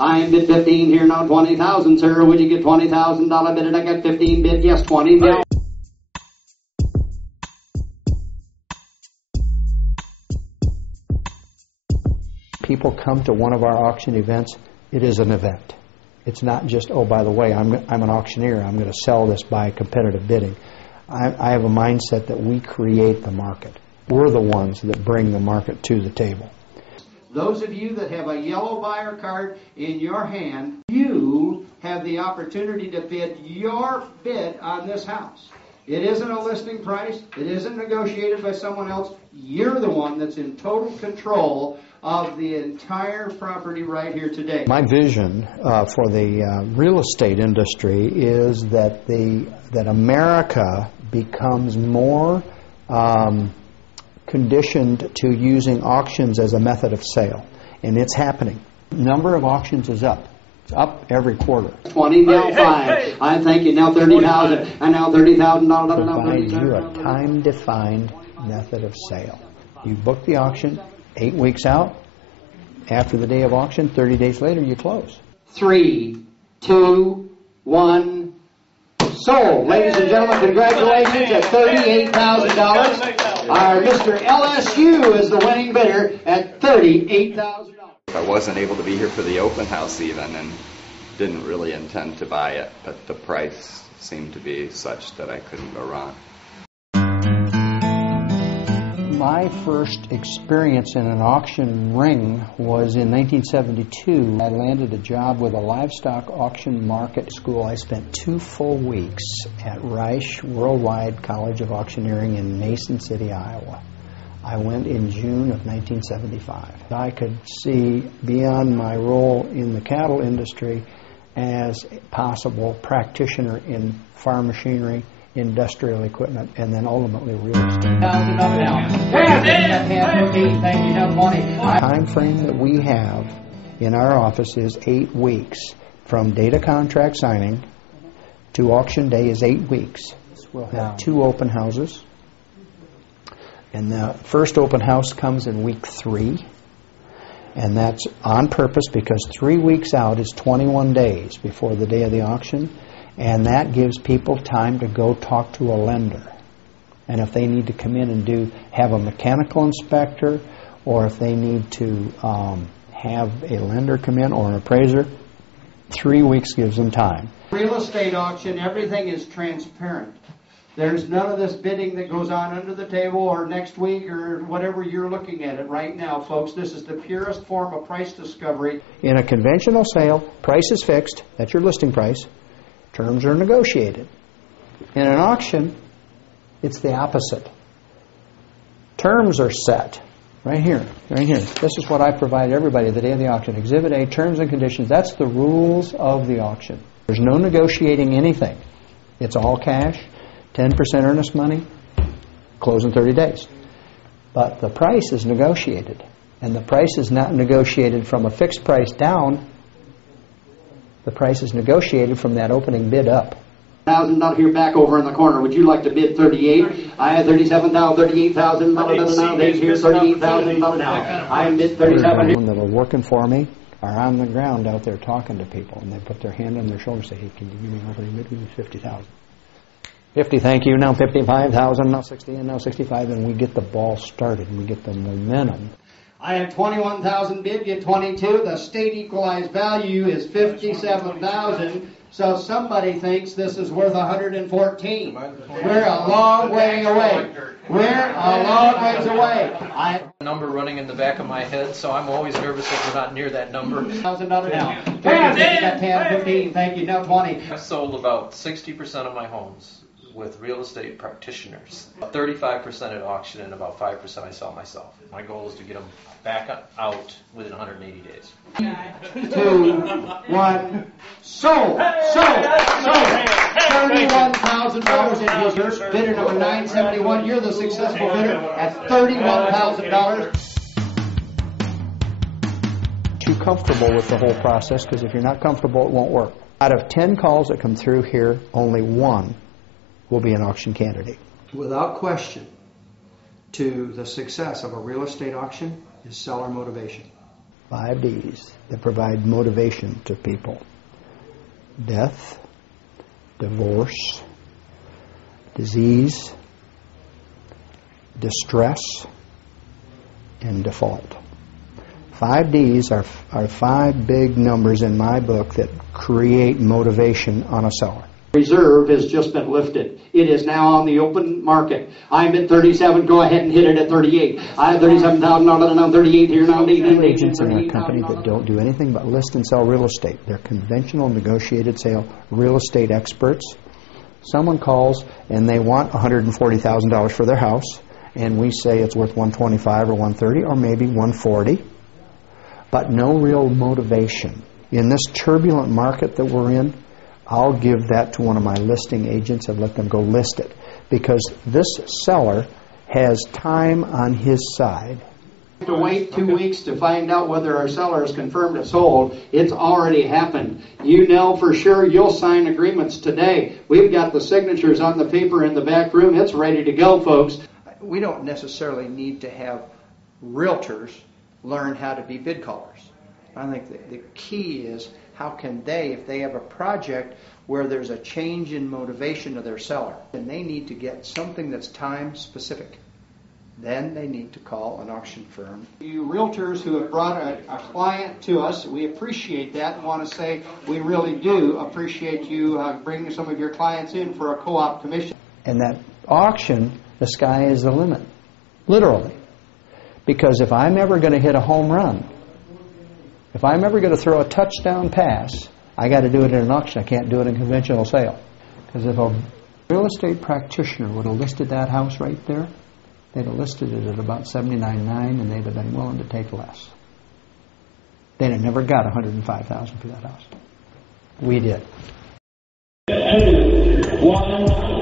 I bid 15 here, now 20,000, sir. Would you get $20,000 bid? And I got 15 bid, yes, 20 bid. People come to one of our auction events, it is an event. It's not just, oh, by the way, I'm an auctioneer, I'm going to sell this by competitive bidding. I have a mindset that we create the market. We're the ones that bring the market to the table. Those of you that have a yellow buyer card in your hand, you have the opportunity to bid your bid on this house. It isn't a listing price. It isn't negotiated by someone else. You're the one that's in total control of the entire property right here today. My vision for the real estate industry is that America becomes more conditioned to using auctions as a method of sale, and it's happening. Number of auctions is up. It's up every quarter. 20, now 5. I thank you, now 30,000, and now $30,000. Provides you a time-defined method of sale. You book the auction 8 weeks out. After the day of auction, 30 days later, you close. 3, 2, 1, sold. Ladies and gentlemen, congratulations at $38,000. Our Mr. LSU is the winning bidder at $38,000. I wasn't able to be here for the open house even, and didn't really intend to buy it, but the price seemed to be such that I couldn't go wrong. My first experience in an auction ring was in 1972. I landed a job with a livestock auction market school. I spent 2 full weeks at Reich Worldwide College of Auctioneering in Mason City, Iowa. I went in June of 1975. I could see beyond my role in the cattle industry as a possible practitioner in farm machinery, industrial equipment, and then ultimately real estate. The time frame that we have in our office is 8 weeks. From date of contract signing to auction day is 8 weeks. We'll have 2 open houses. And the first open house comes in week 3. And that's on purpose because 3 weeks out is 21 days before the day of the auction. And that gives people time to go talk to a lender. And if they need to come in and have a mechanical inspector, or if they need to have a lender come in or an appraiser, 3 weeks gives them time. Real estate auction, everything is transparent. There's none of this bidding that goes on under the table or next week or whatever you're looking at it right now, folks. This is the purest form of price discovery. In a conventional sale, price is fixed. That's your listing price. Terms are negotiated. In an auction, it's the opposite. Terms are set. Right here. This is what I provide everybody the day of the auction. Exhibit A, terms and conditions. That's the rules of the auction. There's no negotiating anything. It's all cash, 10% earnest money, close in 30 days. But the price is negotiated. And the price is not negotiated from a fixed price down. The price is negotiated from that opening bid up. $1,000 here back over in the corner. Would you like to bid 38? I have 37,000, 38,000. Now here's 38,000 now. I bid 37. That are working for me are on the ground out there talking to people, and they put their hand on their shoulder and say, "Hey, can you give me an opening bid? Give me 50,000." 50, thank you. Now 55,000. Now 60, and now 65, and we get the ball started. And we get the momentum. I have 21,000 bid, get 22. The state equalized value is 57,000. So somebody thinks this is worth 114. We're a long way away. We're a long ways away. A number running in the back of my head, so I'm always nervous if we're not near that number. $1,000 now. 10, 15, thank you. Now 20. I've sold about 60% of my homes with real estate practitioners. 35% at auction and about 5% I sell myself. My goal is to get them back out within 180 days. 2, 1, sold. $31,000 in his bidder number 971. You're the successful bidder at $31,000. Too comfortable with the whole process, because if you're not comfortable, it won't work. Out of 10 calls that come through here, only 1 will be an auction candidate. Without question, to the success of a real estate auction is seller motivation. 5 Ds that provide motivation to people: death, divorce, disease, distress, and default. 5 Ds are 5 big numbers in my book that create motivation on a seller. Reserve has just been lifted. It is now on the open market. I'm at 37. Go ahead and hit it at 38. I have 37,000. I'm 38 here now. Agents in our company that don't do anything but list and sell real estate. They're conventional negotiated sale real estate experts. Someone calls and they want $140,000 for their house, and we say it's worth $125 or $130 or maybe $140, but no real motivation. In this turbulent market that we're in, I'll give that to one of my listing agents and let them go list it, because this seller has time on his side. To wait 2 weeks to find out whether our seller is confirmed it's sold. It's already happened. You know for sure you'll sign agreements today. We've got the signatures on the paper in the back room. It's ready to go, folks. We don't necessarily need to have realtors learn how to be bid callers. I think the key is, how can they, if they have a project where there's a change in motivation of their seller, and they need to get something that's time specific, then they need to call an auction firm. You realtors who have brought a client to us, we appreciate that and want to say we really do appreciate you bringing some of your clients in for a co-op commission. And that auction, the sky is the limit, literally. Because if I'm ever going to hit a home run, if I'm ever going to throw a touchdown pass, I got to do it in an auction. I can't do it in conventional sale. Because if a real estate practitioner would have listed that house right there, they'd have listed it at about $79,900, and they'd have been willing to take less. They'd have never got $105,000 for that house. We did. 2, 1.